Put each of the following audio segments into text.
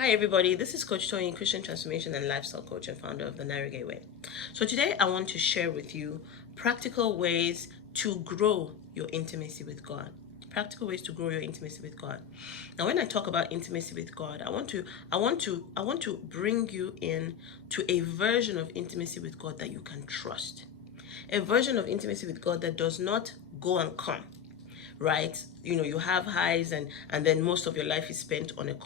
Hi everybody, this is Coach Toyin, Christian Transformation and Lifestyle Coach and founder of the Narrow Gateway. So today I want to share with you practical ways to grow your intimacy with God. Practical ways to grow your intimacy with God. Now, when I talk about intimacy with God, I want to bring you in to a version of intimacy with God that you can trust. A version of intimacy with God that does not go and come, right? You have highs and then most of your life is spent on a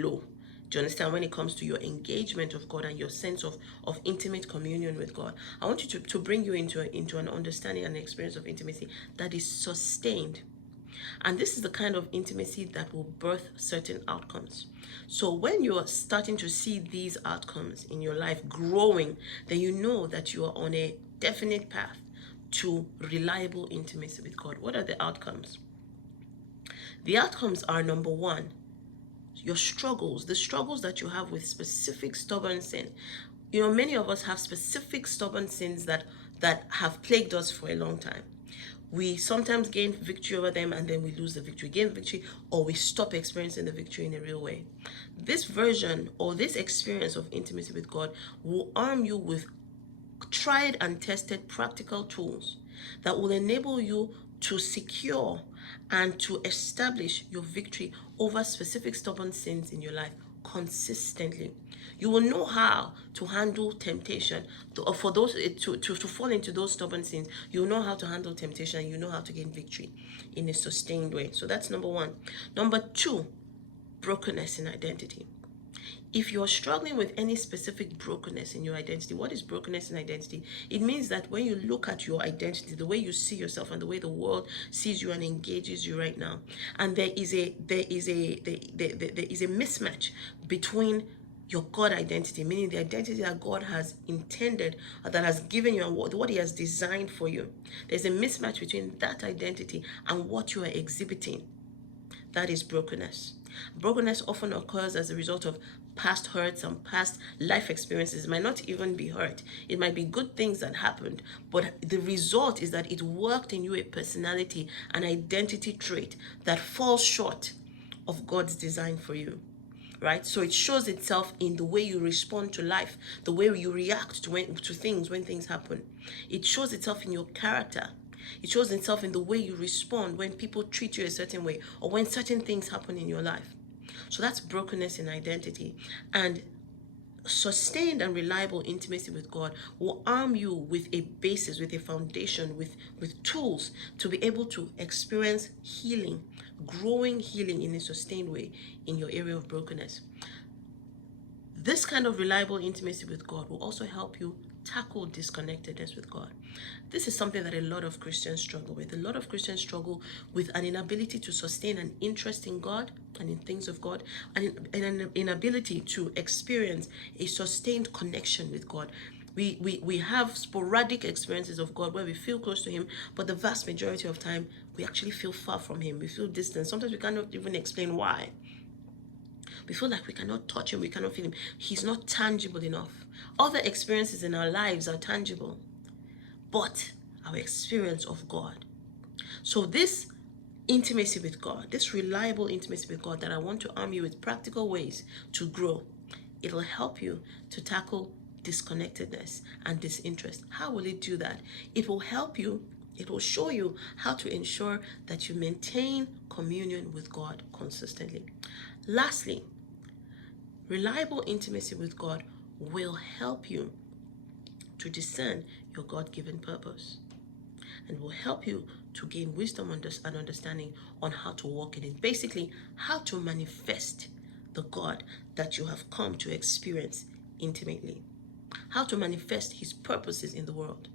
low. Do you understand? When it comes to your engagement of God and your sense of intimate communion with God, I want you to bring you into an understanding and experience of intimacy that is sustained. And this is the kind of intimacy that will birth certain outcomes. So when you are starting to see these outcomes in your life growing, then you know that you are on a definite path to reliable intimacy with God. What are the outcomes? The outcomes are: number one, your struggles, the struggles that you have with specific stubborn sin. Many of us have specific stubborn sins that have plagued us for a long time. We sometimes gain victory over them and then we lose the victory, gain victory, or we stop experiencing the victory in a real way. This version or this experience of intimacy with God will arm you with tried and tested practical tools that will enable you to secure and to establish your victory over specific stubborn sins in your life consistently. You will know how to handle temptation. For those to fall into those stubborn sins, you will know how to handle temptation and you know how to gain victory in a sustained way. So that's number one. Number two, brokenness in identity. If you're struggling with any specific brokenness in your identity, what is brokenness in identity? It means that when you look at your identity, the way you see yourself and the way the world sees you and engages you right now, and there is a mismatch between your God identity, meaning the identity that God has intended or that has given you and what He has designed for you. There's a mismatch between that identity and what you are exhibiting. That is brokenness. Brokenness often occurs as a result of past hurts and past life experiences. It might not even be hurt. It might be good things that happened, but the result is that it worked in you a personality, an identity trait that falls short of God's design for you. Right? So it shows itself in the way you respond to life, the way you react to things when things happen. It shows itself in your character. It shows itself in the way you respond when people treat you a certain way or when certain things happen in your life. So that's brokenness in identity. And sustained and reliable intimacy with God will arm you with a basis, with a foundation, with tools to be able to experience healing, growing healing in a sustained way in your area of brokenness. This kind of reliable intimacy with God will also help you tackle disconnectedness with God. This is something that a lot of Christians struggle with. A lot of Christians struggle with an inability to sustain an interest in God and in things of God, and an inability to experience a sustained connection with God. We have sporadic experiences of God where we feel close to Him, but the vast majority of time we actually feel far from Him. We feel distant. Sometimes we cannot even explain why. We feel like we cannot touch Him, we cannot feel Him. He's not tangible enough. Other experiences in our lives are tangible, but our experience of God. So this intimacy with God, this reliable intimacy with God that I want to arm you with practical ways to grow, it'll help you to tackle disconnectedness and disinterest. How will it do that? It will help you, it will show you how to ensure that you maintain communion with God consistently. Lastly, reliable intimacy with God will help you to discern your God-given purpose and will help you to gain wisdom and understanding on how to walk in it. Basically, how to manifest the God that you have come to experience intimately. How to manifest His purposes in the world.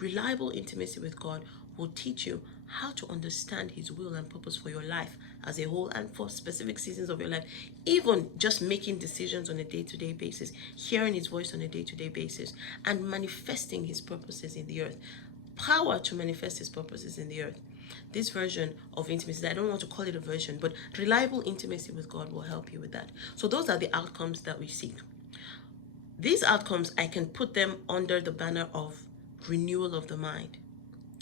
Reliable intimacy with God will teach you how to understand His will and purpose for your life as a whole and for specific seasons of your life. Even just making decisions on a day-to-day basis, hearing His voice on a day-to-day basis, and manifesting His purposes in the earth. Power to manifest His purposes in the earth. This version of intimacy, I don't want to call it a version, but reliable intimacy with God will help you with that. So those are the outcomes that we seek. These outcomes, I can put them under the banner of renewal of the mind.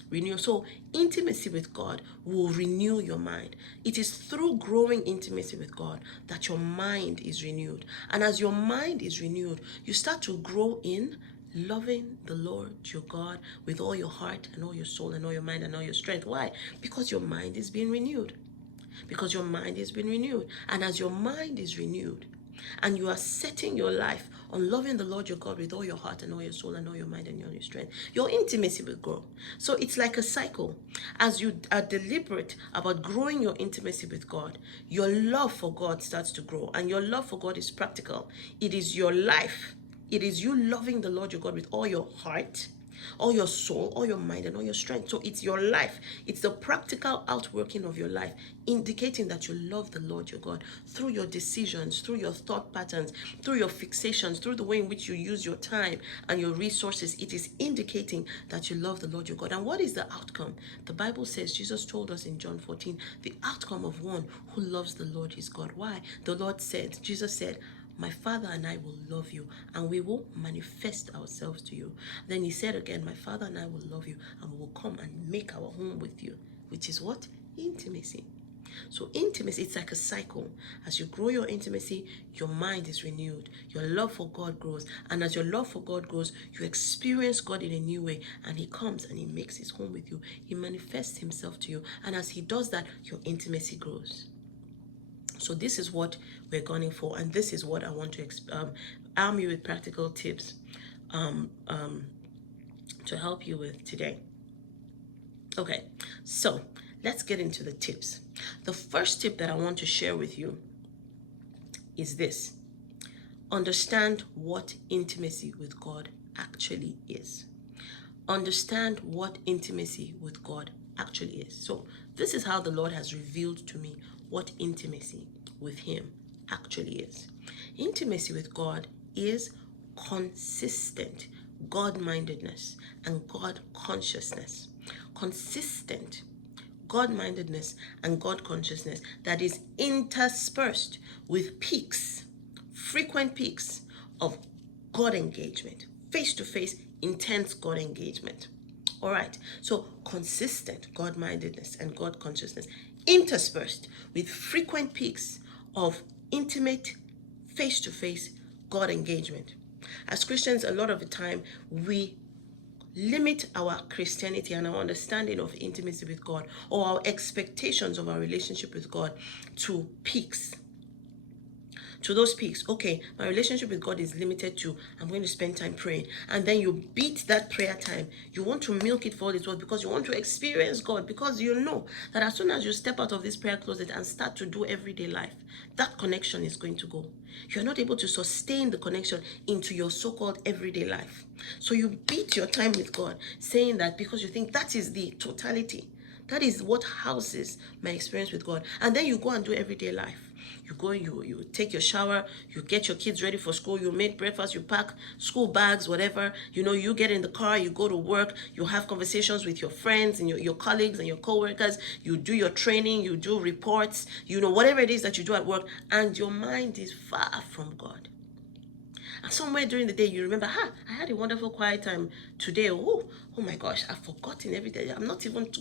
Renew. So intimacy with God will renew your mind. It is through growing intimacy with God that your mind is renewed. And as your mind is renewed, you start to grow in loving the Lord your God with all your heart and all your soul and all your mind and all your strength. Why? Because your mind is being renewed. Because your mind has been renewed. And as your mind is renewed, and you are setting your life on loving the Lord your God with all your heart and all your soul and all your mind and all your strength, your intimacy will grow. So it's like a cycle. As you are deliberate about growing your intimacy with God, your love for God starts to grow. And your love for God is practical. It is your life. It is you loving the Lord your God with all your heart, all your soul, all your mind, and all your strength. So it's your life. It's the practical outworking of your life, indicating that you love the Lord your God through your decisions, through your thought patterns, through your fixations, through the way in which you use your time and your resources. It is indicating that you love the Lord your God. And what is the outcome? The Bible says, Jesus told us in John 14, the outcome of one who loves the Lord his God. Why? The Lord said, Jesus said, my Father and I will love you, and we will manifest ourselves to you. Then he said again, my Father and I will love you, and we will come and make our home with you, which is what? Intimacy. So intimacy, it's like a cycle. As you grow your intimacy, your mind is renewed. Your love for God grows. And as your love for God grows, you experience God in a new way. And he comes and he makes his home with you. He manifests himself to you. And as he does that, your intimacy grows. So this is what we're gunning for, and this is what I want to arm you with practical tips to help you with today. Okay, so let's get into the tips. The first tip that I want to share with you is this. Understand what intimacy with God actually is. Understand what intimacy with God actually is. So this is how the Lord has revealed to me what intimacy with him actually is. Intimacy with God is consistent God-mindedness and God consciousness. Consistent God-mindedness and God consciousness that is interspersed with peaks, frequent peaks of God engagement, face-to-face, intense God engagement. All right, so consistent God-mindedness and God consciousness interspersed with frequent peaks of intimate, face-to-face God engagement. As Christians, a lot of the time, we limit our Christianity and our understanding of intimacy with God, or our expectations of our relationship with God, to peaks. To those peaks. Okay, my relationship with God is limited to, I'm going to spend time praying. And then you beat that prayer time. You want to milk it for all it's worth because you want to experience God, because you know that as soon as you step out of this prayer closet and start to do everyday life, that connection is going to go. You're not able to sustain the connection into your so-called everyday life. So you beat your time with God, saying that because you think that is the totality. That is what houses my experience with God. And then you go and do everyday life. You go, you take your shower, you get your kids ready for school, you make breakfast, you pack school bags, whatever. You know, you get in the car, you go to work, you have conversations with your friends and your colleagues and your co-workers, you do your training, you do reports, you know, whatever it is that you do at work, and your mind is far from God. And somewhere during the day, you remember, I had a wonderful quiet time today. Oh my gosh, I've forgotten everything.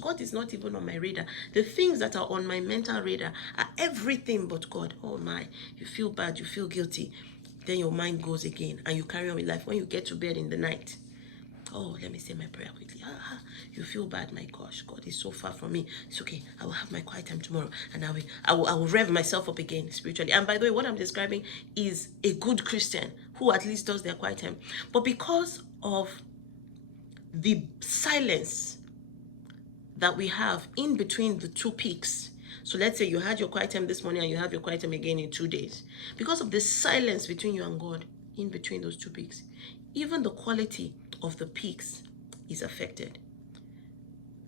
God is not even on my radar. The things that are on my mental radar are everything but God. Oh my, you feel bad, you feel guilty. Then your mind goes again and you carry on with life. When you get to bed in the night, oh, let me say my prayer quickly. You feel bad, my gosh, God is so far from me. It's okay. I will have my quiet time tomorrow, and I will rev myself up again spiritually. And by the way, what I'm describing is a good Christian who at least does their quiet time. But because of the silence that we have in between the two peaks, so let's say you had your quiet time this morning and you have your quiet time again in 2 days. Because of the silence between you and God in between those two peaks, even the quality of the peaks is affected.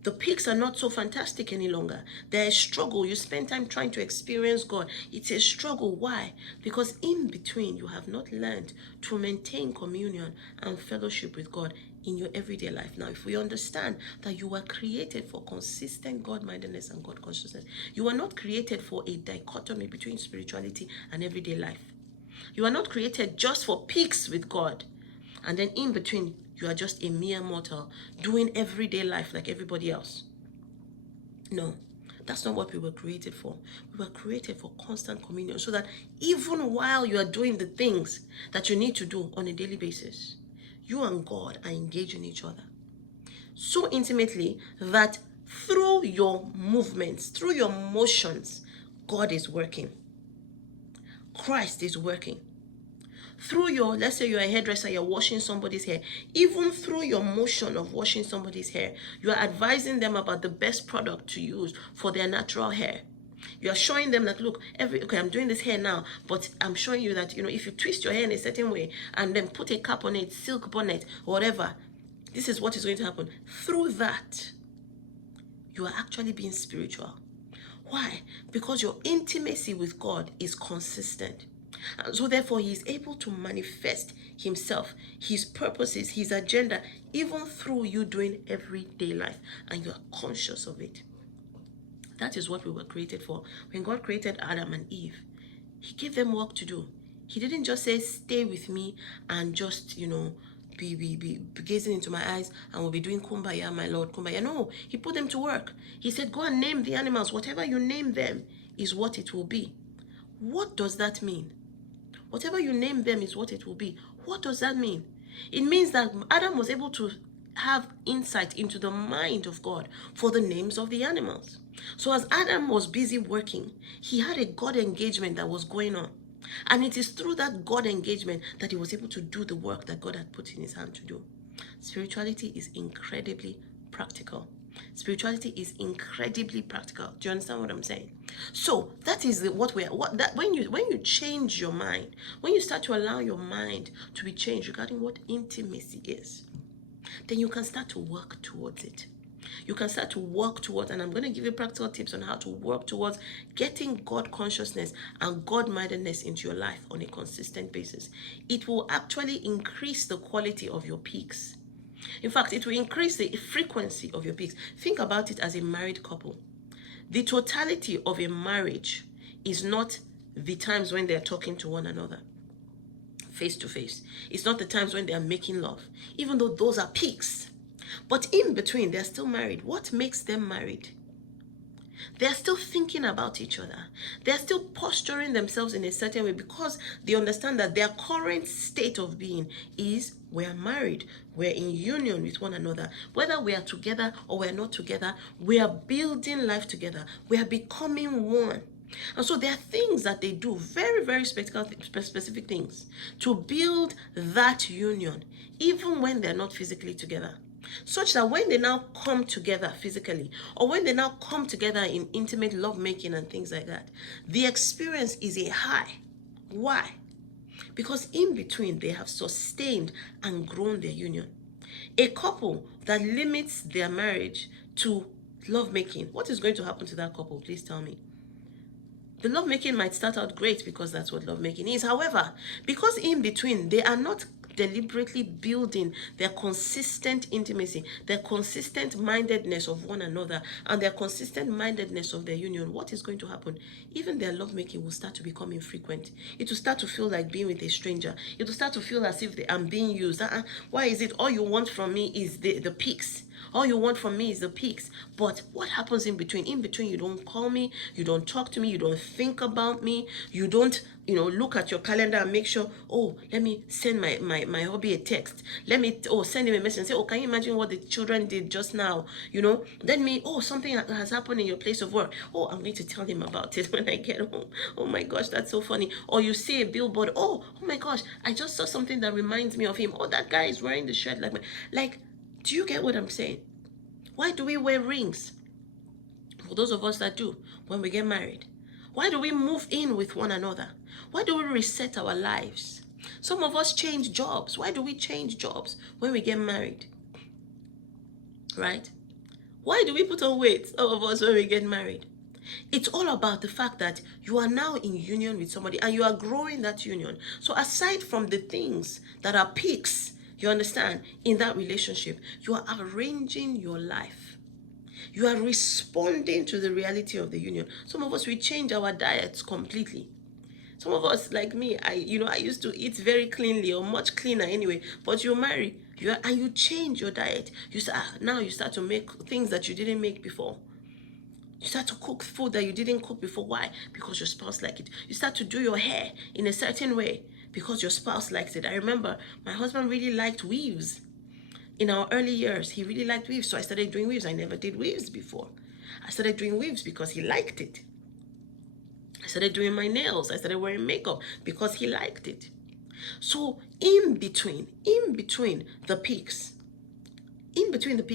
The peaks are not so fantastic any longer. They're a struggle. You spend time trying to experience God. It's a struggle. Why? Because in between, you have not learned to maintain communion and fellowship with God in your everyday life. Now, if we understand that you were created for consistent God-mindedness and God consciousness, you were not created for a dichotomy between spirituality and everyday life. You are not created just for peaks with God, and then in between you are just a mere mortal doing everyday life like everybody else. No, that's not what we were created for. We were created for constant communion so that even while you are doing the things that you need to do on a daily basis, you and God are engaging each other so intimately that through your movements, through your motions, God is working. Christ is working. Through your, let's say you're a hairdresser, you're washing somebody's hair, even through your motion of washing somebody's hair, you are advising them about the best product to use for their natural hair. You are showing them that, look, okay, I'm doing this hair now, but I'm showing you that, if you twist your hair in a certain way and then put a cap on it, silk bonnet, whatever, this is what is going to happen. Through that, you are actually being spiritual. Why? Because your intimacy with God is consistent. And so therefore, he is able to manifest himself, his purposes, his agenda, even through you doing everyday life, and you are conscious of it. That is what we were created for. When God created Adam and Eve, he gave them work to do. He didn't just say, stay with me and just, be gazing into my eyes and we'll be doing kumbaya, my Lord, kumbaya. No, he put them to work. He said, go and name the animals. Whatever you name them is what it will be. What does that mean? Whatever you name them is what it will be. What does that mean? It means that Adam was able to have insight into the mind of God for the names of the animals. So as Adam was busy working, he had a God engagement that was going on. And it is through that God engagement that he was able to do the work that God had put in his hand to do. Spirituality is incredibly practical. Spirituality is incredibly practical. Do you understand what I'm saying? So that is when you change your mind, when you start to allow your mind to be changed regarding what intimacy is, then you can start to work towards it. You can start to work towards, and I'm going to give you practical tips on how to work towards getting God consciousness and God mindedness into your life on a consistent basis. It will actually increase the quality of your peaks. In fact, it will increase the frequency of your peaks. Think about it as a married couple. The totality of a marriage is not the times when they're talking to one another face to face. It's not the times when they are making love, even though those are peaks. But in between, they're still married. What makes them married? They're still thinking about each other. They're still posturing themselves in a certain way because they understand that their current state of being is we're married. We're in union with one another. Whether we are together or we're not together, we are building life together. We are becoming one. And so there are things that they do, very, very specific things, to build that union, even when they're not physically together. Such that when they now come together physically, or when they now come together in intimate lovemaking and things like that, the experience is a high. Why? Because in between they have sustained and grown their union. A couple that limits their marriage to lovemaking, what is going to happen to that couple? Please tell me. The lovemaking might start out great because that's what lovemaking is. However, because in between they are not deliberately building their consistent intimacy, their consistent mindedness of one another, and their consistent mindedness of their union, what is going to happen? Even their lovemaking will start to become infrequent. It will start to feel like being with a stranger. It will start to feel as if I'm being used. Why is it all you want from me is the peaks? All you want from me is the peaks. But what happens in between? In between, you don't call me, you don't talk to me, you don't think about me, you don't, look at your calendar and make sure, oh, let me send my hubby a text. Let me, send him a message and say, oh, can you imagine what the children did just now? Then something has happened in your place of work. Oh, I'm going to tell him about it when I get home. Oh my gosh, that's so funny. Or you see a billboard. Oh my gosh, I just saw something that reminds me of him. Oh, that guy is wearing the shirt like me. Do you get what I'm saying? Why do we wear rings? For those of us that do, when we get married. Why do we move in with one another? Why do we reset our lives? Some of us change jobs. Why do we change jobs when we get married? Right? Why do we put on weight, some of us, when we get married? It's all about the fact that you are now in union with somebody and you are growing that union. So aside from the things that are peaks, you understand, in that relationship, you are arranging your life. You are responding to the reality of the union. Some of us, we change our diets completely. Some of us, like me, I used to eat very cleanly or much cleaner anyway. But you marry, You change your diet. Now you start to make things that you didn't make before. You start to cook food that you didn't cook before. Why? Because your spouse likes it. You start to do your hair in a certain way because your spouse likes it. I remember my husband really liked weaves. In our early years, he really liked weaves. So I started doing weaves. I never did weaves before. I started doing weaves because he liked it. I started doing my nails. I started wearing makeup because he liked it. So in between the peaks,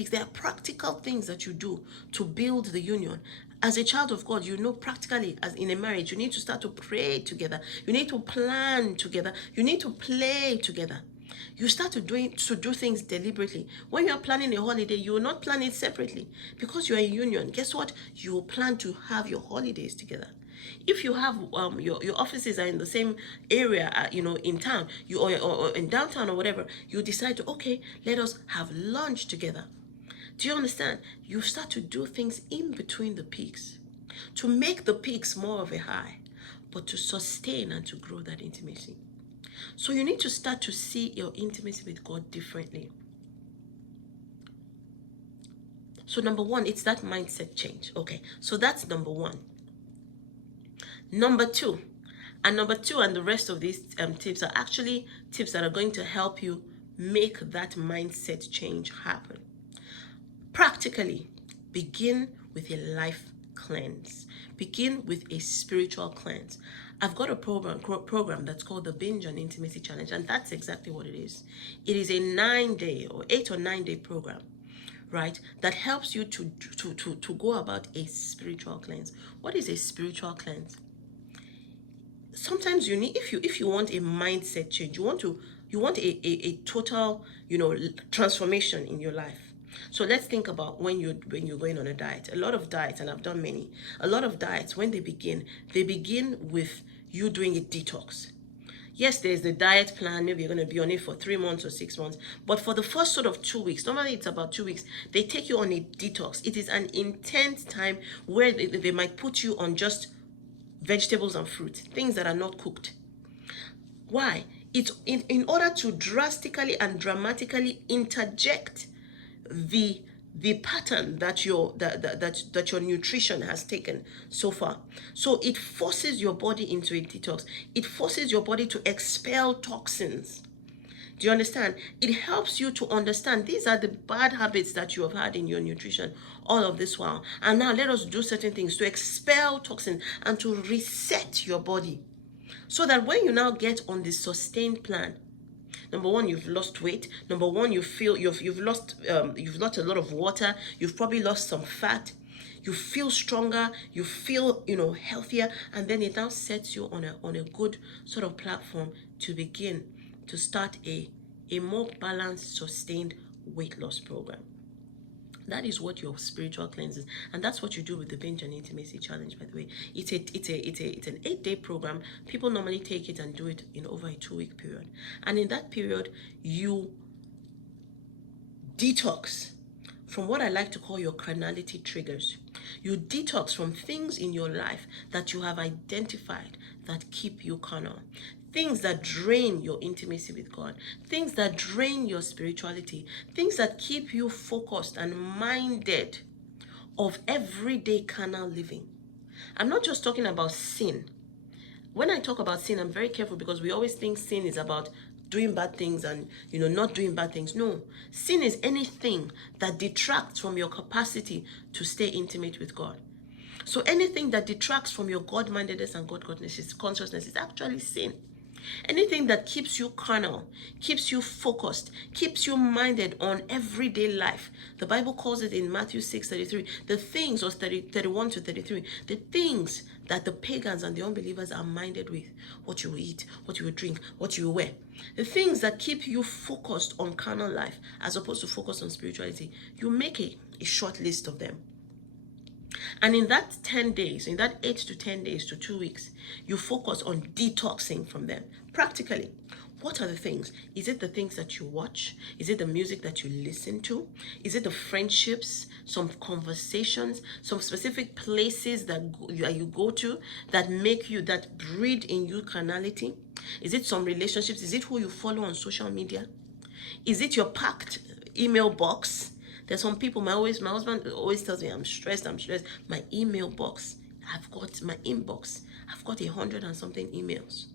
there are practical things that you do to build the union. As a child of God, you know practically, as in a marriage, you need to start to pray together. You need to plan together. You need to play together. You start to do things deliberately. When you are planning a holiday, you will not plan it separately because you are in union. Guess what? You will plan to have your holidays together. If you have your offices are in the same area, in town, or in downtown or whatever, you decide to, okay, let us have lunch together. Do you understand? You start to do things in between the peaks to make the peaks more of a high, but to sustain and to grow that intimacy. So you need to start to see your intimacy with God differently. So number one, it's that mindset change. Okay, so that's number one. Number two, and the rest of these tips are actually tips that are going to help you make that mindset change happen. Practically, begin with a life cleanse. Begin with a spiritual cleanse. I've got a program that's called the Binge on Intimacy Challenge, and that's exactly what it is. It is a 9-day or 8 or 9-day program, right, that helps you to go about a spiritual cleanse. What is a spiritual cleanse? Sometimes you need, if you want a mindset change, you want a total transformation in your life. So let's think about when you're going on a diet. A lot of diets, and I've done many, a lot of diets, when they begin with you doing a detox. Yes, there's the diet plan. Maybe you're going to be on it for 3 months or 6 months. But for the first sort of 2 weeks, normally it's about 2 weeks, they take you on a detox. It is an intense time where they might put you on just vegetables and fruit, things that are not cooked. Why? It's in order to drastically and dramatically interject the pattern that your nutrition has taken so far. So it forces your body into a detox. It forces your body to expel toxins. Do you understand? It helps you to understand these are the bad habits that you have had in your nutrition all of this while. And now let us do certain things to expel toxins and to reset your body. So that when you now get on the sustained plan, number one, you've lost weight. Number one, you feel you've lost a lot of water. You've probably lost some fat. You feel stronger. You feel healthier, and then it now sets you on a good sort of platform to begin to start a more balanced, sustained weight loss program. That is what your spiritual cleanse is, and that's what you do with the Binge and Intimacy Challenge. By the way, it's an 8-day program. People normally take it and do it in over a 2-week period, and in that period, you detox from what I like to call your carnality triggers. You detox from things in your life that you have identified that keep you carnal. Things that drain your intimacy with God, things that drain your spirituality, things that keep you focused and minded of everyday carnal living. I'm not just talking about sin. When I talk about sin, I'm very careful because we always think sin is about doing bad things and not doing bad things. No, sin is anything that detracts from your capacity to stay intimate with God. So anything that detracts from your God-mindedness and God-godness consciousness is actually sin. Anything that keeps you carnal, keeps you focused, keeps you minded on everyday life. The Bible calls it in Matthew 6:33, the things, or 31 to 33, the things that the pagans and the unbelievers are minded with. What you will eat, what you will drink, what you will wear. The things that keep you focused on carnal life as opposed to focus on spirituality. You make a short list of them. And in that 10 days, in that 8 to 10 days to 2 weeks, you focus on detoxing from them. Practically, what are the things? Is it the things that you watch? Is it the music that you listen to? Is it the friendships, some conversations, some specific places that you go to that breed in you carnality? Is it some relationships? Is it who you follow on social media? Is it your packed email box? There's some people, my husband always tells me, I'm stressed. My email box, my inbox, I've got 100 and something emails.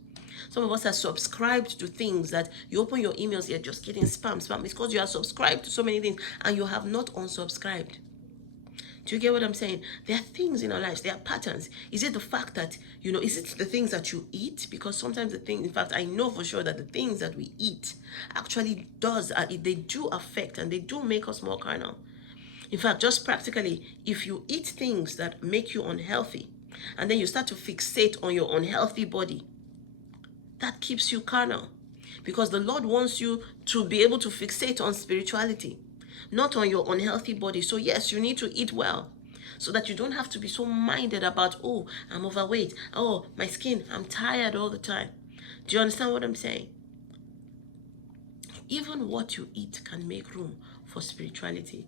Some of us are subscribed to things that you open your emails, you're just getting spam. It's because you are subscribed to so many things and you have not unsubscribed. Do you get what I'm saying? There are things in our lives, there are patterns. Is it the fact that, is it the things that you eat? Because sometimes in fact, I know for sure that the things that we eat actually they do affect and they do make us more carnal. In fact, just practically, if you eat things that make you unhealthy, and then you start to fixate on your unhealthy body, that keeps you carnal. Because the Lord wants you to be able to fixate on spirituality, not on your unhealthy body. So yes, you need to eat well so that you don't have to be so minded about, oh, I'm overweight. Oh, my skin, I'm tired all the time. Do you understand what I'm saying? Even what you eat can make room for spirituality.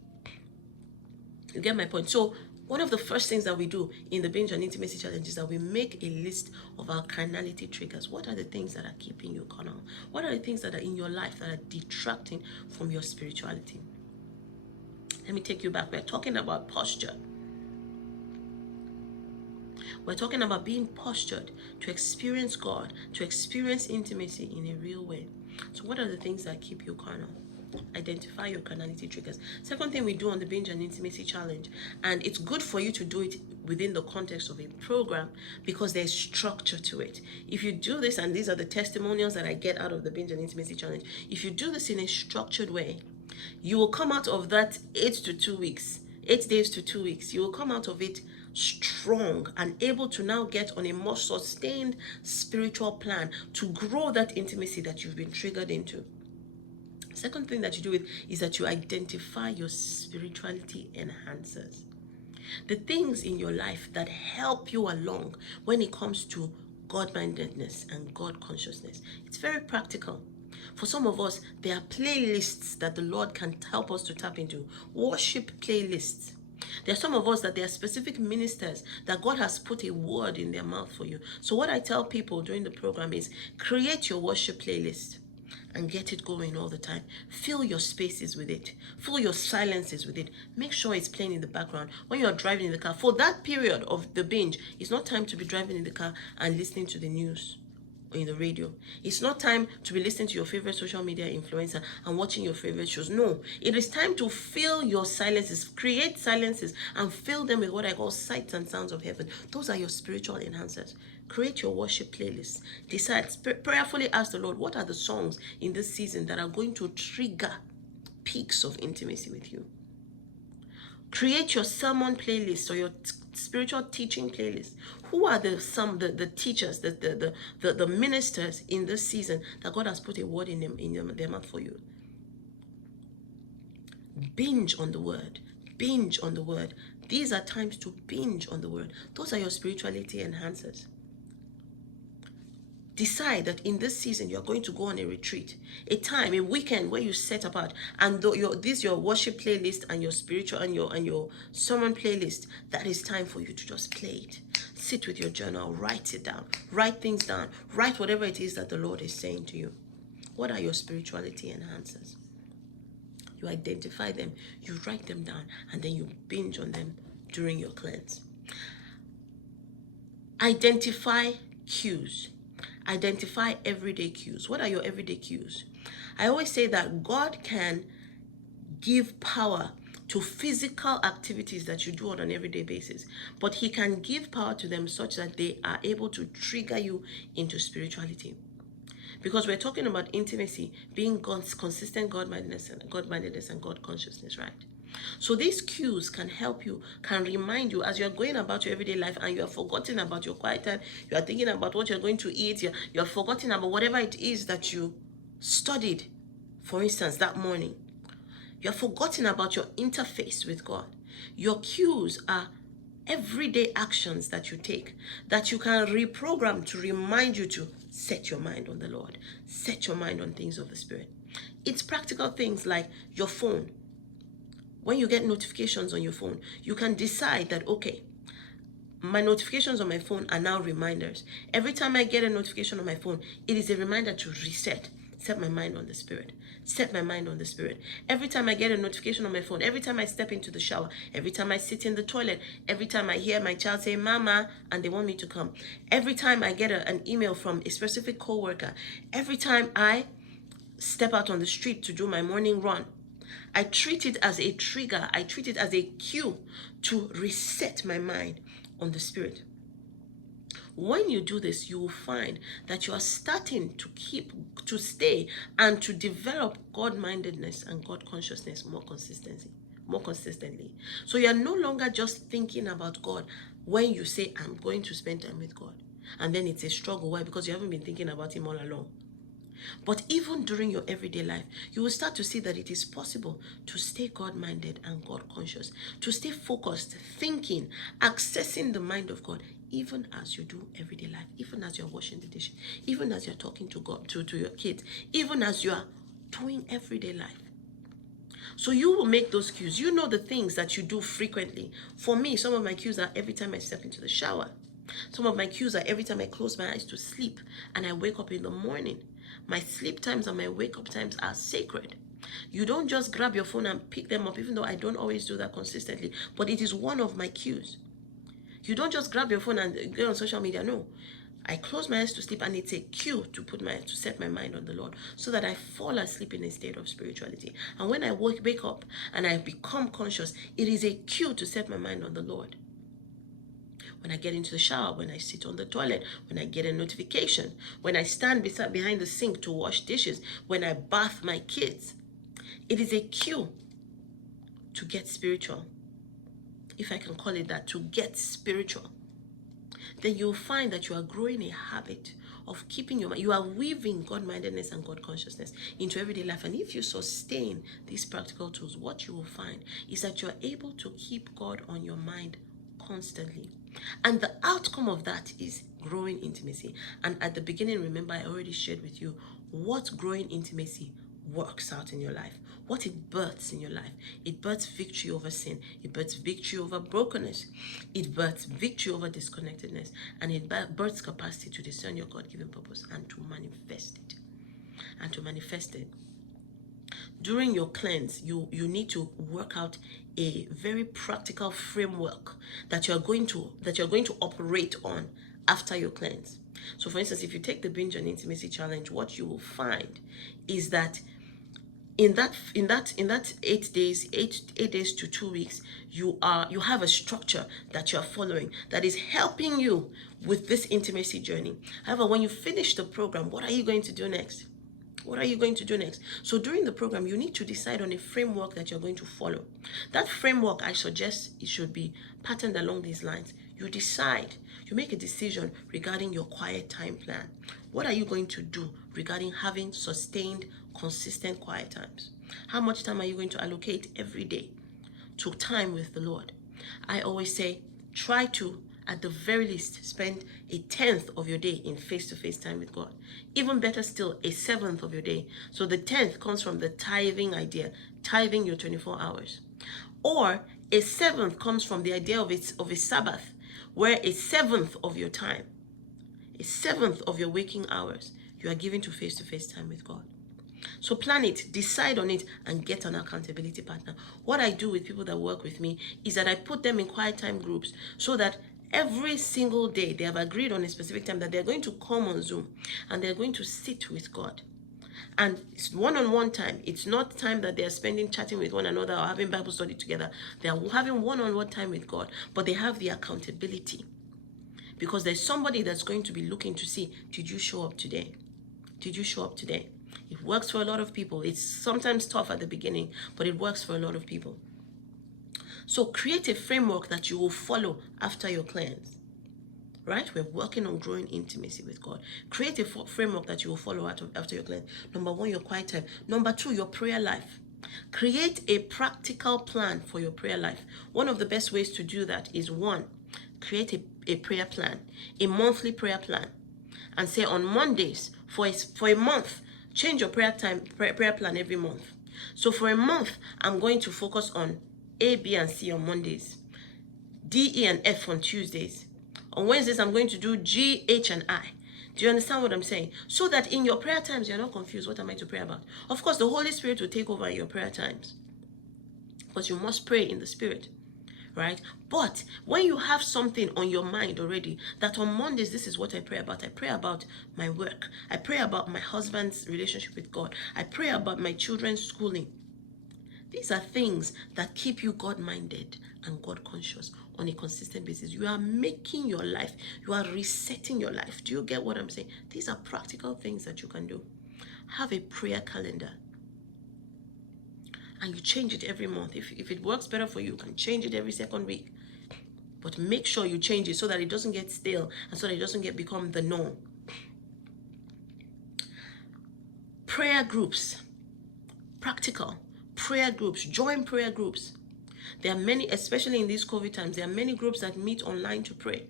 You get my point? So one of the first things that we do in the binge and intimacy challenge is that we make a list of our carnality triggers. What are the things that are keeping you carnal? What are the things that are in your life that are detracting from your spirituality? Let me take you back. We're talking about posture. We're talking about being postured to experience God, to experience intimacy in a real way. So what are the things that keep you carnal? Identify your carnality triggers. Second thing we do on the binge and intimacy challenge, and it's good for you to do it within the context of a program because there's structure to it. If you do this, and these are the testimonials that I get out of the binge and intimacy challenge, if you do this in a structured way, you will come out of that 8 days to 2 weeks. You will come out of it strong and able to now get on a more sustained spiritual plan to grow that intimacy that you've been triggered into. Second thing that you do is that you identify your spirituality enhancers. The things in your life that help you along when it comes to God-mindedness and God consciousness. It's very practical. For some of us, there are playlists that the Lord can help us to tap into. Worship playlists. There are some of us that there are specific ministers that God has put a word in their mouth for you. So what I tell people during the program is create your worship playlist and get it going all the time. Fill your spaces with it. Fill your silences with it. Make sure it's playing in the background. When you're driving in the car, for that period of the binge, it's not time to be driving in the car and listening to the news or in the radio. It's not time to be listening to your favorite social media influencer and watching your favorite shows. No, it is time to fill your silences, create silences and fill them with what I call sights and sounds of heaven. Those are your spiritual enhancers. Create your worship playlist. Decide, prayerfully ask the Lord, what are the songs in this season that are going to trigger peaks of intimacy with you? Create your sermon playlist or your spiritual teaching playlist. Who are the teachers, the ministers in this season that God has put a word in their mouth for you? Binge on the word. Binge on the word. These are times to binge on the word. Those are your spirituality enhancers. Decide that in this season you're going to go on a retreat, a weekend where you set apart, and your worship playlist and your spiritual and your sermon playlist, that is time for you to just play it. Sit with your journal, write it down, write things down, write whatever it is that the Lord is saying to you. What are your spirituality enhancers? You identify them, you write them down, and then you binge on them during your cleanse. Identify cues. Identify everyday cues. What are your everyday cues? I always say that God can give power to physical activities that you do on an everyday basis, but he can give power to them such that they are able to trigger you into spirituality. Because we're talking about intimacy, being God's consistent God-mindedness and God consciousness, right? So these cues can help you, can remind you as you're going about your everyday life and you are forgotten about your quiet time, you are thinking about what you're going to eat, you're forgotten about whatever it is that you studied, for instance, that morning. You're forgotten about your interface with God. Your cues are everyday actions that you take that you can reprogram to remind you to set your mind on the Lord, set your mind on things of the Spirit. It's practical things like your phone. When you get notifications on your phone, you can decide that, okay, my notifications on my phone are now reminders. Every time I get a notification on my phone, it is a reminder to reset. Set my mind on the Spirit. Set my mind on the Spirit. Every time I get a notification on my phone, every time I step into the shower, every time I sit in the toilet, every time I hear my child say, Mama, and they want me to come, every time I get an email from a specific coworker, every time I step out on the street to do my morning run, I treat it as a trigger. I treat it as a cue to reset my mind on the Spirit. When you do this, you will find that you are starting to stay and to develop God-mindedness and God consciousness more consistently. So you are no longer just thinking about God when you say, I'm going to spend time with God. And then it's a struggle. Why? Because you haven't been thinking about Him all along. But even during your everyday life, you will start to see that it is possible to stay God-minded and God-conscious, to stay focused, thinking, accessing the mind of God, even as you do everyday life, even as you're washing the dishes, even as you're talking to God, to your kids, even as you are doing everyday life. So you will make those cues. You know the things that you do frequently. For me, some of my cues are every time I step into the shower. Some of my cues are every time I close my eyes to sleep and I wake up in the morning. My sleep times and my wake up times are sacred. You don't just grab your phone and pick them up, even though I don't always do that consistently, but it is one of my cues. You don't just grab your phone and go on social media. No, I close my eyes to sleep, and it's a cue to set my mind on the Lord, so that I fall asleep in a state of spirituality. And when I wake up and I become conscious, it is a cue to set my mind on the Lord. When I get into the shower, when I sit on the toilet, when I get a notification, when I stand behind the sink to wash dishes, when I bath my kids, it is a cue to get spiritual, if I can call it that, to get spiritual. Then you'll find that you are growing a habit of keeping your mind. You are weaving God-mindedness and God-consciousness into everyday life. And if you sustain these practical tools, what you will find is that you are able to keep God on your mind constantly. And the outcome of that is growing intimacy. And at the beginning, remember, I already shared with you what growing intimacy works out in your life, what it births in your life. It births victory over sin. It births victory over brokenness. It births victory over disconnectedness. And it births capacity to discern your God-given purpose and to manifest it. During your cleanse, you need to work out a very practical framework that you're going to operate on after your cleanse. So for instance, if you take the binge on intimacy challenge, what you will find is that in that 8 days to 2 weeks, you have a structure that you're following that is helping you with this intimacy journey. However, when you finish the program, what are you going to do next? What are you going to do next? So during the program, you need to decide on a framework that you're going to follow. That framework, I suggest it should be patterned along these lines. You decide, you make a decision regarding your quiet time plan. What are you going to do regarding having sustained, consistent quiet times? How much time are you going to allocate every day to time with the Lord? I always say, try to, at the very least, spend a 10th of your day in face-to-face time with God. Even better still, a 7th of your day. So the 10th comes from the tithing idea, tithing your 24 hours. Or a 7th comes from the idea of a Sabbath, where a 7th of your time, a 7th of your waking hours, you are given to face-to-face time with God. So plan it, decide on it, and get an accountability partner. What I do with people that work with me is that I put them in quiet time groups so that every single day they have agreed on a specific time that they're going to come on Zoom and they're going to sit with God. And it's one-on-one time. It's not time that they're spending chatting with one another or having Bible study together. They're having one-on-one time with God, but they have the accountability because there's somebody that's going to be looking to see, did you show up today? Did you show up today? It works for a lot of people. It's sometimes tough at the beginning, but it works for a lot of people. So create a framework that you will follow after your cleanse. Right? We're working on growing intimacy with God. Create a framework that you will follow after your cleanse. Number 1, your quiet time. Number 2, your prayer life. Create a practical plan for your prayer life. One of the best ways to do that is 1, create a prayer plan, a monthly prayer plan. And say on Mondays, for a month, change your prayer plan every month. So for a month, I'm going to focus on A, B, and C on Mondays, D, E, and F on Tuesdays. On Wednesdays, I'm going to do G, H, and I. Do you understand what I'm saying? So that in your prayer times, you're not confused. What am I to pray about? Of course, the Holy Spirit will take over in your prayer times. But you must pray in the Spirit. Right? But when you have something on your mind already, that on Mondays, this is what I pray about. I pray about my work. I pray about my husband's relationship with God. I pray about my children's schooling. These are things that keep you God-minded and God-conscious on a consistent basis. You are making your life, you are resetting your life. Do you get what I'm saying? These are practical things that you can do. Have a prayer calendar. And you change it every month. If it works better for you, you can change it every second week. But make sure you change it so that it doesn't get stale and so that it doesn't become the norm. Prayer groups. Practical. Prayer groups. Join prayer groups. There are many, especially in these COVID times, there are many groups that meet online to pray.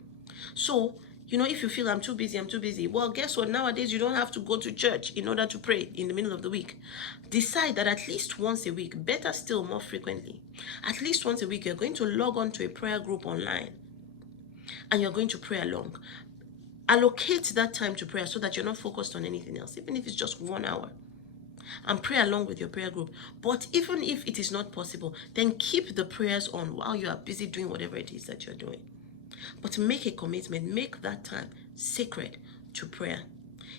So, if you feel I'm too busy, well, guess what? Nowadays, you don't have to go to church in order to pray in the middle of the week. Decide that at least once a week, better still, more frequently, at least once a week, you're going to log on to a prayer group online and you're going to pray along. Allocate that time to prayer so that you're not focused on anything else, even if it's just 1 hour. And pray along with your prayer group. But even if it is not possible, then keep the prayers on while you are busy doing whatever it is that you're doing. But make a commitment, make that time sacred to prayer.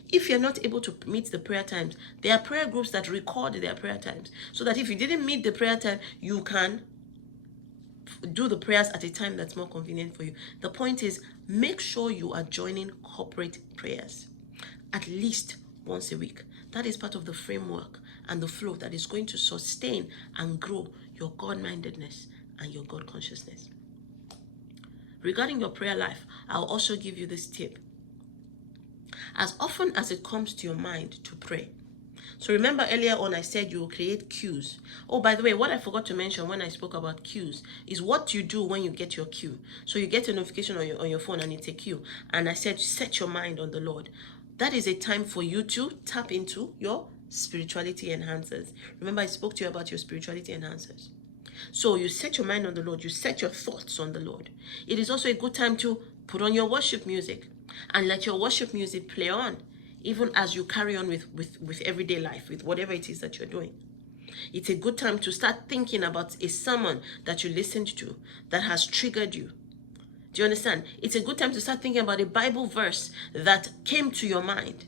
If you're not able to meet the prayer times, there are prayer groups that record their prayer times, so that if you didn't meet the prayer time, you can do the prayers at a time that's more convenient for you. The point is, make sure you are joining corporate prayers at least once a week. That is part of the framework and the flow that is going to sustain and grow your God-mindedness and your God consciousness. Regarding your prayer life, I'll also give you this tip. As often as it comes to your mind to pray. So remember earlier on I said you will create cues. Oh, by the way, what I forgot to mention when I spoke about cues is what you do when you get your cue. So you get a notification on your phone and it's a cue. And I said set your mind on the Lord. That is a time for you to tap into your spirituality enhancers. Remember I spoke to you about your spirituality enhancers. So you set your mind on the Lord. You set your thoughts on the Lord. It is also a good time to put on your worship music and let your worship music play on, even as you carry on with everyday life, with whatever it is that you're doing. It's a good time to start thinking about a sermon that you listened to that has triggered you. Do you understand? It's a good time to start thinking about a Bible verse that came to your mind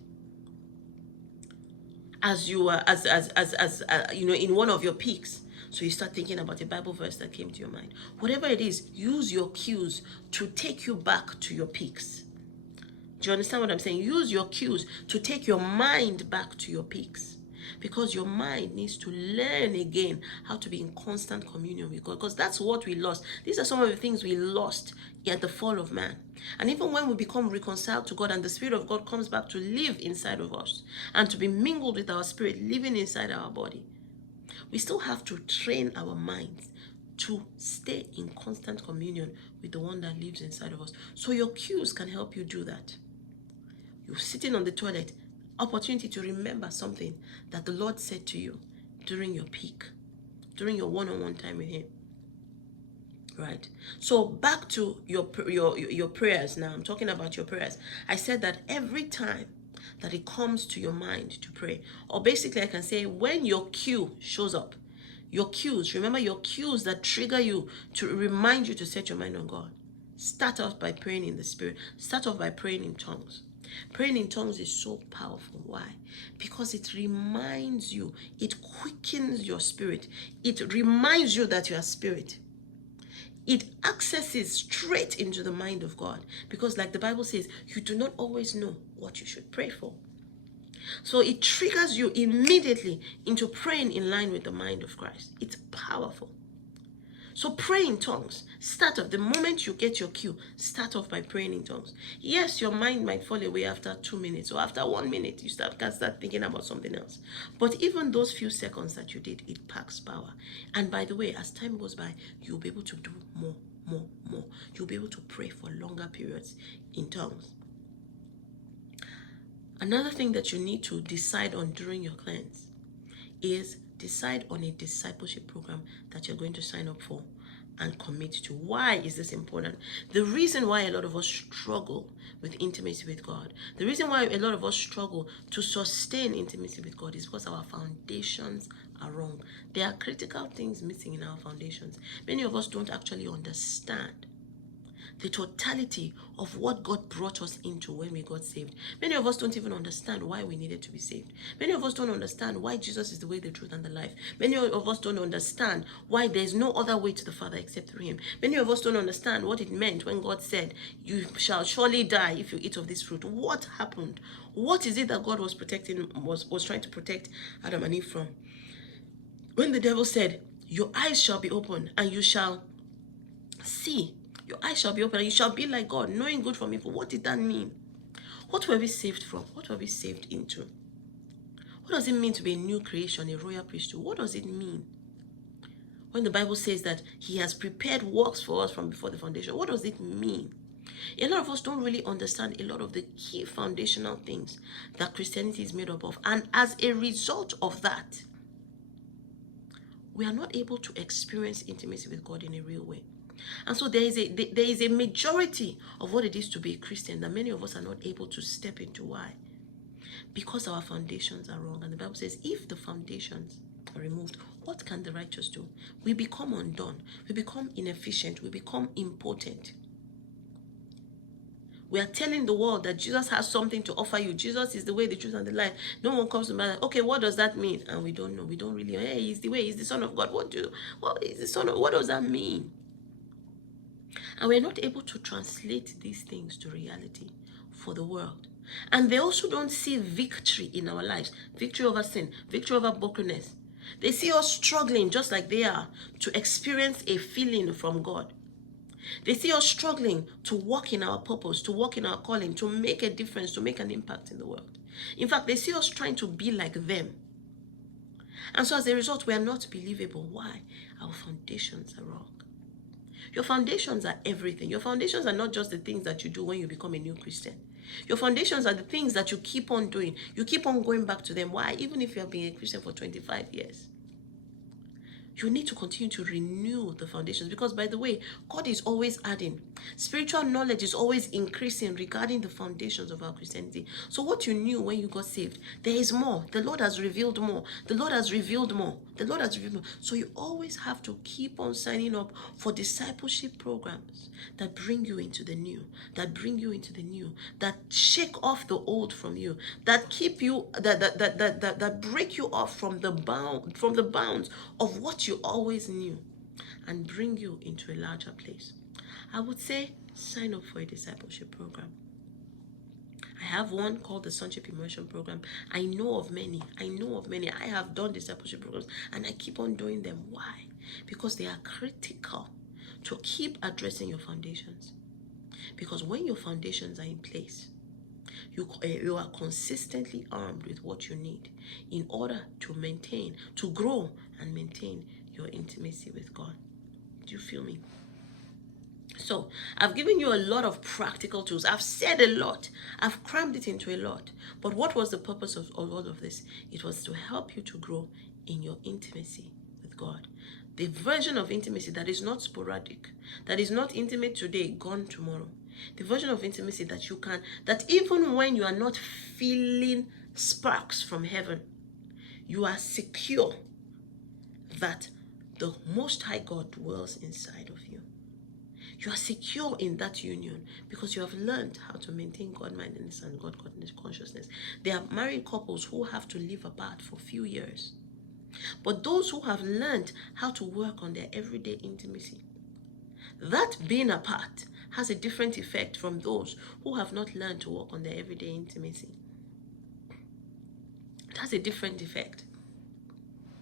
as you were, in one of your peaks. So you start thinking about a Bible verse that came to your mind. Whatever it is, use your cues to take you back to your peaks. Do you understand what I'm saying? Use your cues to take your mind back to your peaks. Because your mind needs to learn again how to be in constant communion with God. Because that's what we lost. These are some of the things we lost at the fall of man. And even when we become reconciled to God and the Spirit of God comes back to live inside of us and to be mingled with our spirit living inside our body, we still have to train our minds to stay in constant communion with the one that lives inside of us. So your cues can help you do that. You're sitting on the toilet, opportunity to remember something that the Lord said to you during your peak, during your one-on-one time with Him. Right? So back to your prayers now. I'm talking about your prayers. I said that every time that it comes to your mind to pray, or basically I can say when your cue shows up, your cues, remember your cues that trigger you to remind you to set your mind on God. Start off by praying in the Spirit. Start off by praying in tongues. Praying in tongues is so powerful. Why? Because it reminds you, it quickens your spirit. It reminds you that you are spirit. It accesses straight into the mind of God. Because like the Bible says, you do not always know what you should pray for. So it triggers you immediately into praying in line with the mind of Christ. It's powerful. So pray in tongues. Start off. The moment you get your cue, start off by praying in tongues. Yes, your mind might fall away after 2 minutes or after 1 minute. You can start thinking about something else. But even those few seconds that you did, it packs power. And by the way, as time goes by, you'll be able to do more. You'll be able to pray for longer periods in tongues. Another thing that you need to decide on during your cleanse is decide on a discipleship program that you're going to sign up for. and commit to. Why is this important? The reason why a lot of us struggle with intimacy with God, the reason why a lot of us struggle to sustain intimacy with God is because our foundations are wrong. There are critical things missing in our foundations. Many of us don't actually understand the totality of what God brought us into when we got saved. Many of us don't even understand why we needed to be saved. Many of us don't understand why Jesus is the way, the truth, and the life. Many of us don't understand why there's no other way to the Father except through Him. Many of us don't understand what it meant when God said, "You shall surely die if you eat of this fruit." What happened? What is it that God was protecting, was trying to protect Adam and Eve from? When the devil said, "Your eyes shall be open and you shall see," your eyes shall be open and you shall be like God, knowing good from evil. What did that mean? What were we saved from? What were we saved into? What does it mean to be a new creation, a royal priesthood? What does it mean when the Bible says that He has prepared works for us from before the foundation? What does it mean? A lot of us don't really understand a lot of the key foundational things that Christianity is made up of. And as a result of that, we are not able to experience intimacy with God in a real way. And so there is a majority of what it is to be a Christian that many of us are not able to step into. Why? Because our foundations are wrong. And the Bible says, if the foundations are removed, what can the righteous do? We become undone. We become inefficient. We become impotent. We are telling the world that Jesus has something to offer you. Jesus is the way, the truth, and the life. No one comes to me like, okay, what does that mean? And we don't know. We don't really, hey, He's the way, He's the Son of God. What is the Son of, what does that mean? And we're not able to translate these things to reality for the world. And they also don't see victory in our lives. Victory over sin, victory over brokenness. They see us struggling just like they are to experience a feeling from God. They see us struggling to walk in our purpose, to walk in our calling, to make a difference, to make an impact in the world. In fact, they see us trying to be like them. And so as a result, we are not believable. Why? Our foundations are wrong. Your foundations are everything. Your foundations are not just the things that you do when you become a new Christian. Your foundations are the things that you keep on doing. You keep on going back to them. Why? Even if you have been a Christian for 25 years. You need to continue to renew the foundations because, by the way, God is always adding. Spiritual knowledge is always increasing regarding the foundations of our Christianity. So what you knew when you got saved, there is more. The Lord has revealed more. The Lord has revealed more. The Lord has revealed more. So you always have to keep on signing up for discipleship programs that bring you into the new, that bring you into the new, that shake off the old from you, that keep you, that break you off from the bounds of what you always knew and bring you into a larger place. I would say sign up for a discipleship program. I have one called the Sonship Immersion Program. I know of many. I have done discipleship programs and I keep on doing them. Why? Because they are critical to keep addressing your foundations. Because when your foundations are in place, you are consistently armed with what you need in order to maintain, to grow and maintain your intimacy with God. Do you feel me? So I've given you a lot of practical tools. I've said a lot. I've crammed it into a lot. But what was the purpose of all of this? It was to help you to grow in your intimacy with God. The version of intimacy that is not sporadic, that is not intimate today, gone tomorrow. The version of intimacy that you can, that even when you are not feeling sparks from heaven, you are secure that the Most High God dwells inside of you. You are secure in that union because you have learned how to maintain God-mindedness and God-godness consciousness. There are married couples who have to live apart for a few years. But those who have learned how to work on their everyday intimacy, that being apart has a different effect from those who have not learned to work on their everyday intimacy. It has a different effect.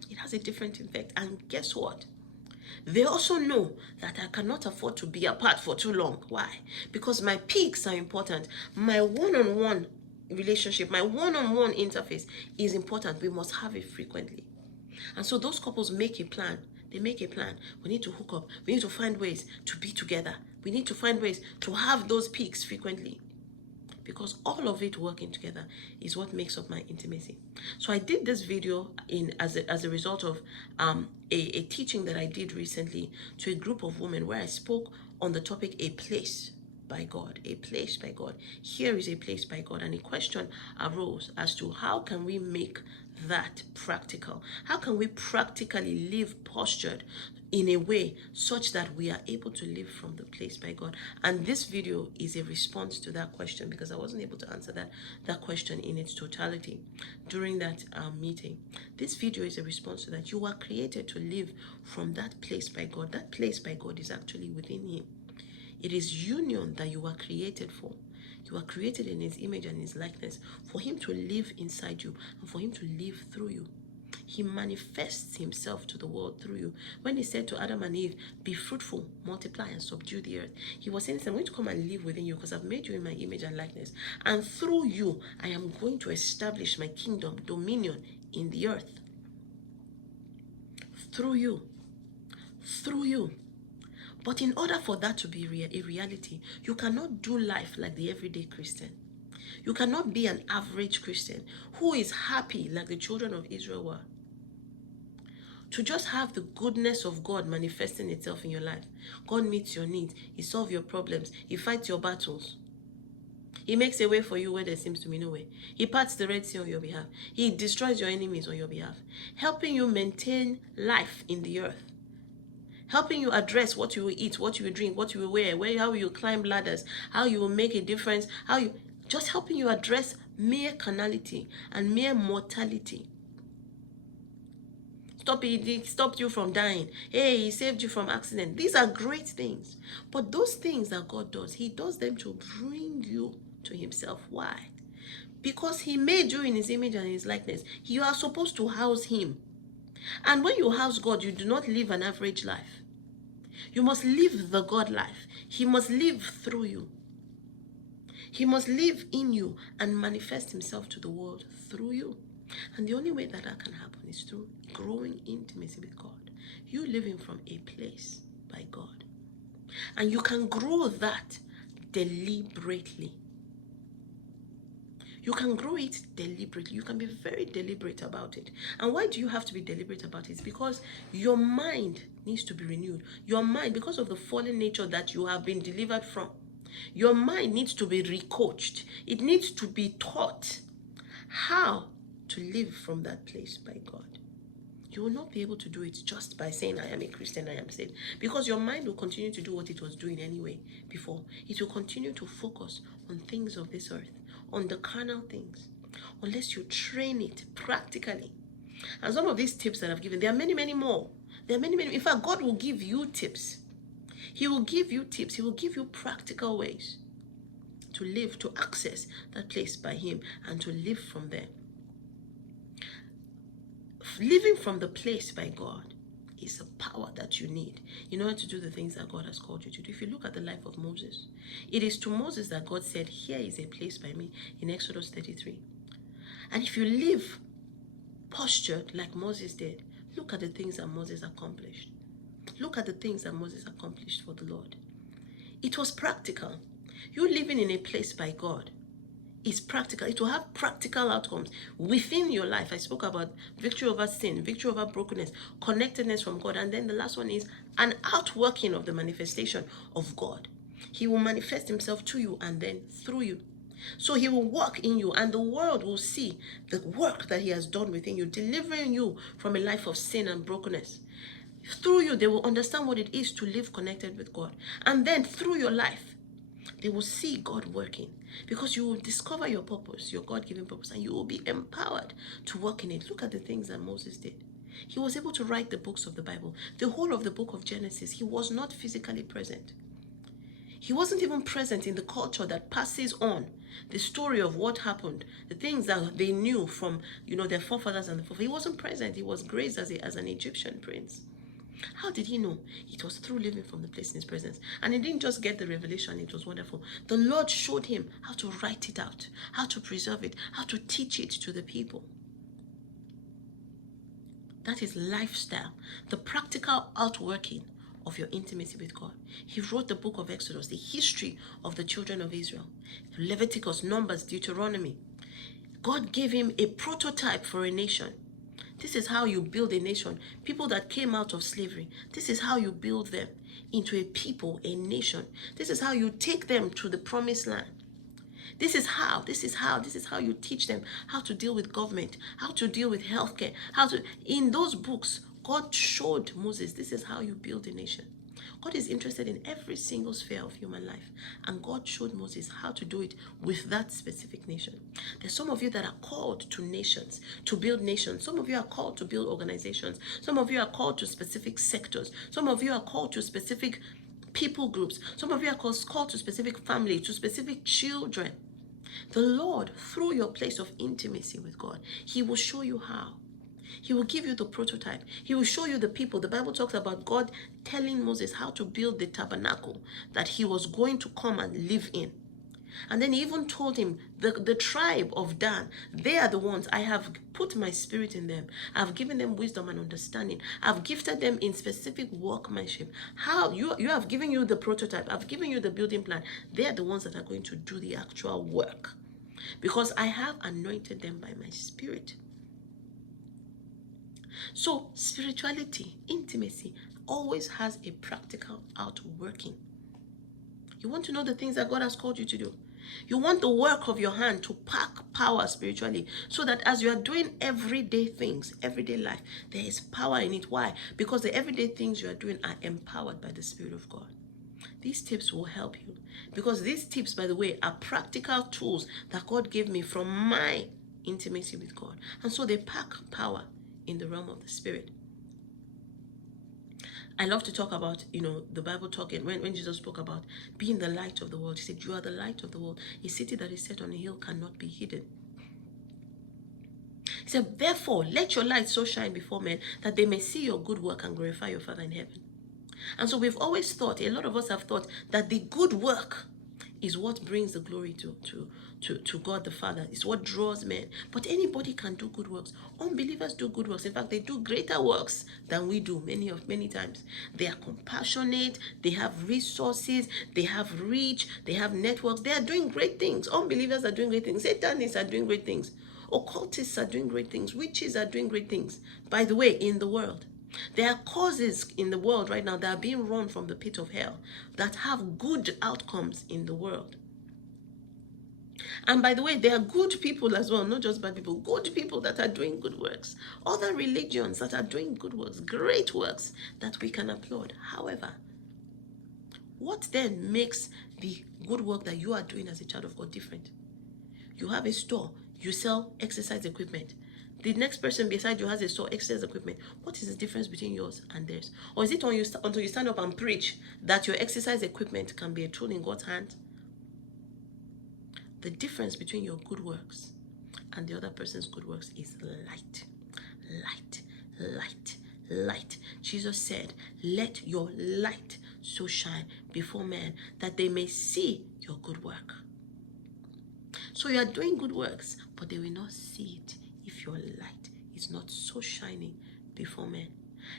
It has a different effect. And guess what? They also know that I cannot afford to be apart for too long. Why? Because my peaks are important. My one-on-one relationship, my one-on-one interface is important. We must have it frequently. And so those couples make a plan. They make a plan. We need to hook up. We need to find ways to be together. We need to find ways to have those peaks frequently. because all of it working together is what makes up my intimacy. So I did this video as a result of a teaching that I did recently to a group of women, where I spoke on the topic, a place by God, a place by God. Here is a place by God. And a question arose as to how can we make that practical? How can we practically live postured in a way such that we are able to live from the place by God? And this video is a response to that question, because I wasn't able to answer that question in its totality during that meeting. This video is a response to that. You are created to live from that place by God. That place by God is actually within Him. It is union that you are created for. You are created in His image and His likeness, for Him to live inside you and for Him to live through you. He manifests Himself to the world through you. When He said to Adam and Eve, be fruitful, multiply, and subdue the earth, He was saying, I'm going to come and live within you because I've made you in my image and likeness. And through you, I am going to establish my kingdom, dominion in the earth. Through you. Through you. But in order for that to be a reality, you cannot do life like the everyday Christian. You cannot be an average Christian who is happy like the children of Israel were. To just have the goodness of God manifesting itself in your life. God meets your needs. He solves your problems. He fights your battles. He makes a way for you where there seems to be no way. He parts the Red Sea on your behalf. He destroys your enemies on your behalf, helping you maintain life in the earth. Helping you address what you will eat, what you will drink, what you will wear, how you will climb ladders, how you will make a difference, just helping you address mere carnality and mere mortality. He stopped you from dying. Hey, He saved you from accident. These are great things. But those things that God does, He does them to bring you to Himself. Why? Because He made you in His image and His likeness. You are supposed to house Him. And when you house God, you do not live an average life. You must live the God life. He must live through you. He must live in you and manifest Himself to the world through you. And the only way that can happen is through growing intimacy with God. You living from a place by God. And you can grow that deliberately. You can grow it deliberately. You can be very deliberate about it. And why do you have to be deliberate about it? It's because your mind needs to be renewed. Your mind, because of the fallen nature that you have been delivered from, your mind needs to be recoached. It needs to be taught how to live from that place by God. You will not be able to do it just by saying, I am a Christian, I am saved. Because your mind will continue to do what it was doing anyway before. It will continue to focus on things of this earth, on the carnal things, unless you train it practically. And some of these tips that I've given, there are many, many more. There are many, many. In fact, God will give you tips. He will give you tips. He will give you practical ways to live, to access that place by Him, and to live from there. Living from the place by God is the power that you need in order to do the things that God has called you to do. If you look at the life of Moses, it is to Moses that God said, here is a place by me, in Exodus 33. And if you live postured like Moses did, look at the things that Moses accomplished. Look at the things that Moses accomplished for the Lord. It was practical. You living in a place by God is practical. It will have practical outcomes within your life. I spoke about victory over sin, victory over brokenness, connectedness from God. And then the last one is an outworking of the manifestation of God. He will manifest Himself to you and then through you. So He will work in you, and the world will see the work that He has done within you, delivering you from a life of sin and brokenness. Through you, they will understand what it is to live connected with God. And then through your life, they will see God working, because you will discover your purpose, your God-given purpose, and you will be empowered to work in it. Look at the things that Moses did. He was able to write the books of the Bible. The whole of the book of Genesis, he was not physically present. He wasn't even present in the culture that passes on the story of what happened, the things that they knew from, their forefathers and the forefathers. He wasn't present. He was raised as an Egyptian prince. How did he know? It was through living from the place in His presence. And he didn't just get the revelation, it was wonderful. The Lord showed him how to write it out, how to preserve it, how to teach it to the people. That is lifestyle, the practical outworking of your intimacy with God. He wrote the book of Exodus, the history of the children of Israel, Leviticus, Numbers, Deuteronomy. God gave him a prototype for a nation. This is how you build a nation. People that came out of slavery, this is how you build them into a people, a nation. This is how you take them to the promised land. This is how you teach them how to deal with government, how to deal with healthcare, in those books, God showed Moses, this is how you build a nation. God is interested in every single sphere of human life. And God showed Moses how to do it with that specific nation. There's some of you that are called to nations, to build nations. Some of you are called to build organizations. Some of you are called to specific sectors. Some of you are called to specific people groups. Some of you are called to specific family, to specific children. The Lord, through your place of intimacy with God, He will show you how. He will give you the prototype. He will show you the people. The Bible talks about God telling Moses how to build the tabernacle that he was going to come and live in. And then he even told him, the tribe of Dan, they are the ones, I have put my spirit in them. I've given them wisdom and understanding. I've gifted them in specific workmanship. How you have given you the prototype. I've given you the building plan. They are the ones that are going to do the actual work. Because I have anointed them by my spirit. So spirituality, intimacy, always has a practical outworking. You want to know the things that God has called you to do. You want the work of your hand to pack power spiritually, so that as you are doing everyday things, everyday life, there is power in it. Why? Because the everyday things you are doing are empowered by the Spirit of God. These tips will help you, because these tips, by the way, are practical tools that God gave me from my intimacy with God. And so they pack power in the realm of the Spirit. I love to talk about, the Bible talking, when Jesus spoke about being the light of the world. He said, you are the light of the world. A city that is set on a hill cannot be hidden. He said, therefore, let your light so shine before men that they may see your good work and glorify your Father in heaven. And so we've always thought, a lot of us have thought, that the good work is what brings the glory to God the Father. It's what draws men. But anybody can do good works. Unbelievers do good works. In fact, they do greater works than we do many times. They are compassionate. They have resources. They have reach. They have networks. They are doing great things. Unbelievers are doing great things. Satanists are doing great things. Occultists are doing great things. Witches are doing great things. By the way, in the world, there are causes in the world right now that are being run from the pit of hell that have good outcomes in the world. And by the way, there are good people as well, not just bad people, good people that are doing good works. Other religions that are doing good works, great works that we can applaud. However, what then makes the good work that you are doing as a child of God different? You have a store, you sell exercise equipment. The next person beside you has a store, exercise equipment. What is the difference between yours and theirs? Or is it until you stand up and preach that your exercise equipment can be a tool in God's hand? The difference between your good works and the other person's good works is light. Light, light, light. Jesus said, let your light so shine before men that they may see your good work. So you are doing good works, but they will not see it if your light is not so shining before men.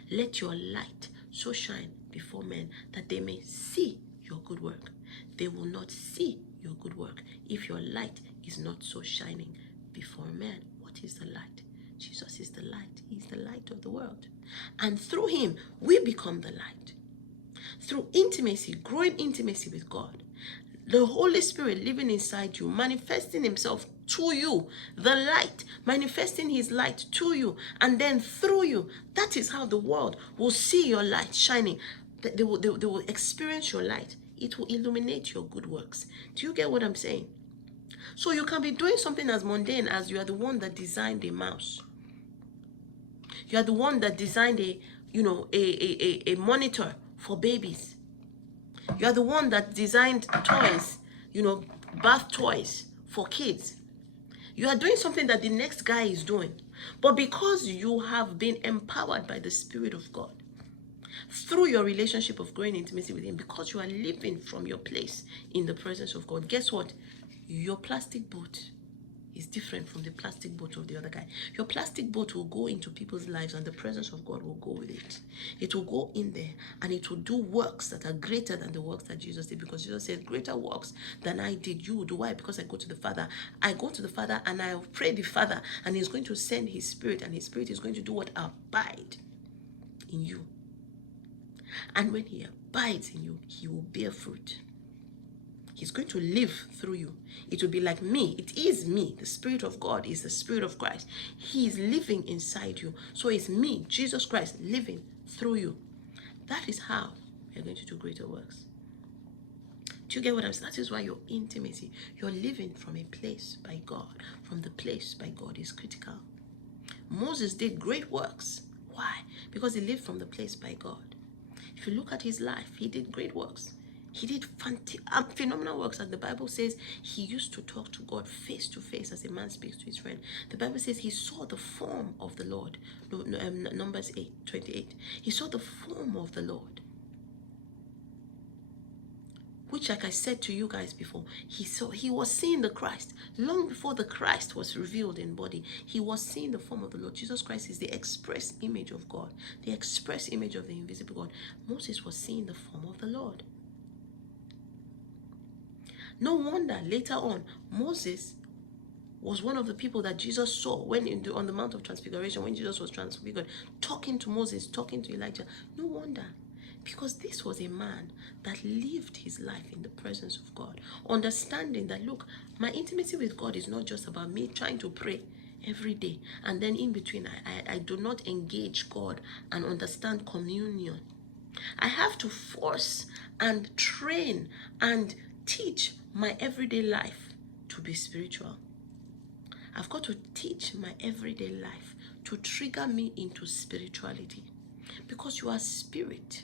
Let your light so shine before men that they may see your good work. They will not see your good work if your light is not so shining before men. What is the light? Jesus is the light. He's the light of the world. And through him, we become the light. Through intimacy, growing intimacy with God, the Holy Spirit living inside you, manifesting himself to you, the light, manifesting his light to you, and then through you. That is how the world will see your light shining. They will experience your light. It will illuminate your good works. Do you get what I'm saying? So you can be doing something as mundane as you are the one that designed a mouse. You are the one that designed a monitor for babies. You are the one that designed toys, bath toys for kids. You are doing something that the next guy is doing. But because you have been empowered by the Spirit of God, through your relationship of growing intimacy with him, because you are living from your place in the presence of God, guess what? Your plastic boat is different from the plastic boat of the other guy. Your plastic boat will go into people's lives and the presence of God will go with it. It will go in there and it will do works that are greater than the works that Jesus did, because Jesus said, greater works than I did, you will do. Why? Because I go to the Father. I go to the Father and I pray the Father, and He's going to send His Spirit, and His Spirit is going to do what? Abide in you. And when He abides in you, He will bear fruit. He's going to live through you. It will be like me. It is me. The Spirit of God is the Spirit of Christ. He is living inside you. So it's me, Jesus Christ, living through you. That is how you're going to do greater works. Do you get what I'm saying? That is why your intimacy, you're living from a place by God, from the place by God is critical. Moses did great works. Why? Because he lived from the place by God. If you look at his life, he did great works. He did phenomenal works. And the Bible says he used to talk to God face to face as a man speaks to his friend. The Bible says he saw the form of the Lord. Numbers 8:28. He saw the form of the Lord. Which, like I said to you guys before, he was seeing the Christ. Long before the Christ was revealed in body, he was seeing the form of the Lord. Jesus Christ is the express image of God, the express image of the invisible God. Moses was seeing the form of the Lord. No wonder later on, Moses was one of the people that Jesus saw when on the Mount of Transfiguration, when Jesus was transfigured, talking to Moses, talking to Elijah. No wonder, because this was a man that lived his life in the presence of God, understanding that, look, my intimacy with God is not just about me trying to pray every day, and then in between, I do not engage God and understand communion. I have to force and train and teach my everyday life to be spiritual. I've got to teach my everyday life to trigger me into spirituality. Because you are spirit.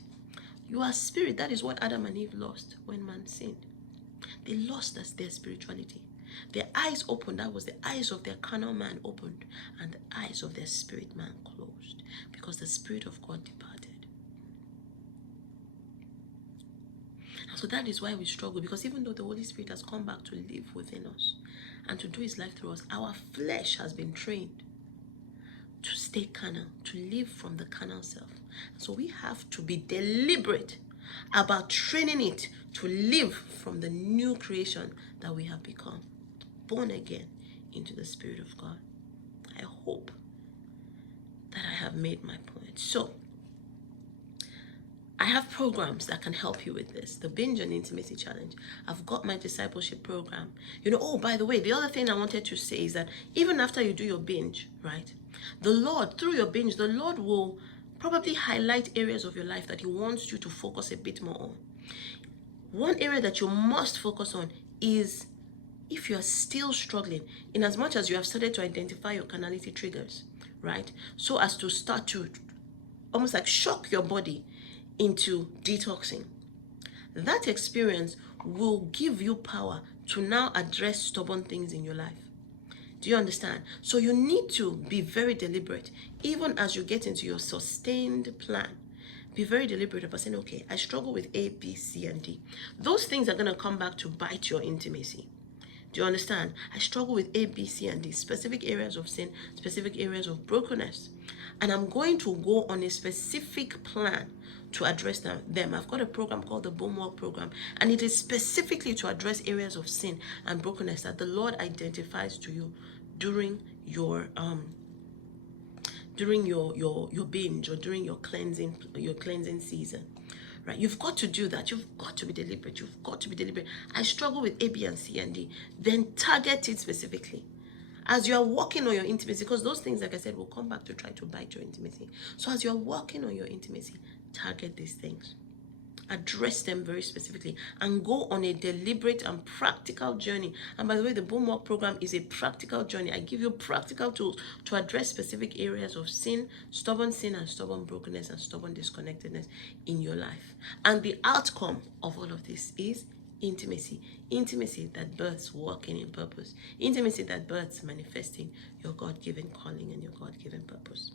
You are spirit. That is what Adam and Eve lost when man sinned. They lost their spirituality. Their eyes opened. That was the eyes of their carnal man opened, and the eyes of their spirit man closed, because the Spirit of God departed. So that is why we struggle, because even though the Holy Spirit has come back to live within us and to do His life through us, our flesh has been trained to stay carnal, to live from the carnal self. So we have to be deliberate about training it to live from the new creation that we have become, born again into the Spirit of God. I hope that I have made my point. So I have programs that can help you with this. The Binge and Intimacy Challenge. I've got my discipleship program. Oh, by the way, the other thing I wanted to say is that even after you do your binge, right, the Lord, through your binge, the Lord will probably highlight areas of your life that He wants you to focus a bit more on. One area that you must focus on is if you're still struggling, in as much as you have started to identify your carnality triggers, right, so as to start to almost like shock your body into detoxing. That experience will give you power to now address stubborn things in your life. Do you understand? So you need to be very deliberate, even as you get into your sustained plan. Be very deliberate about saying, okay, I struggle with A, B, C, and D. Those things are going to come back to bite your intimacy. Do you understand? I struggle with A, B, C, and D, specific areas of sin, specific areas of brokenness. And I'm going to go on a specific plan to address them. I've got a program called the Boomwalk Program, and it is specifically to address areas of sin and brokenness that the Lord identifies to you during your binge or during your cleansing season. Right? You've got to do that. You've got to be deliberate. You've got to be deliberate. I struggle with A, B, and C, and D. Then target it specifically. As you are working on your intimacy, because those things, like I said, will come back to try to bite your intimacy. So as you are working on your intimacy, target these things. Address them very specifically and go on a deliberate and practical journey. And by the way, the Boomwalk program is a practical journey. I give you practical tools to address specific areas of sin and stubborn brokenness and stubborn disconnectedness in your life. And the outcome of all of this is intimacy. Intimacy that births walking in purpose. Intimacy that births manifesting your God-given calling and your God-given purpose.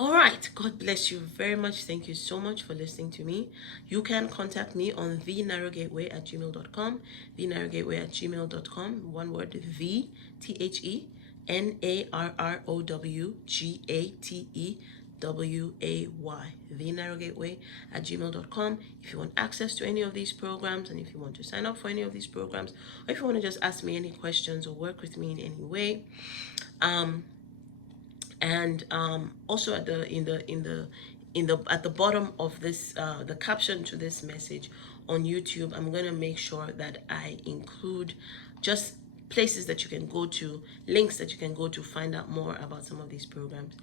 All right. God bless you very much. Thank you so much for listening to me. You can contact me on thenarrowgateway@gmail.com. Thenarrowgateway@gmail.com. One word, TheNarrowGateway. Thenarrowgateway@gmail.com. If you want access to any of these programs, and if you want to sign up for any of these programs, or if you want to just ask me any questions or work with me in any way, and also at the in the at the bottom of this the caption to this message on YouTube, I'm going to make sure that I include just places that you can go to, links that you can go to find out more about some of these programs.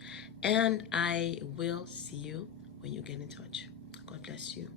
And I will see you when you get in touch. God bless you.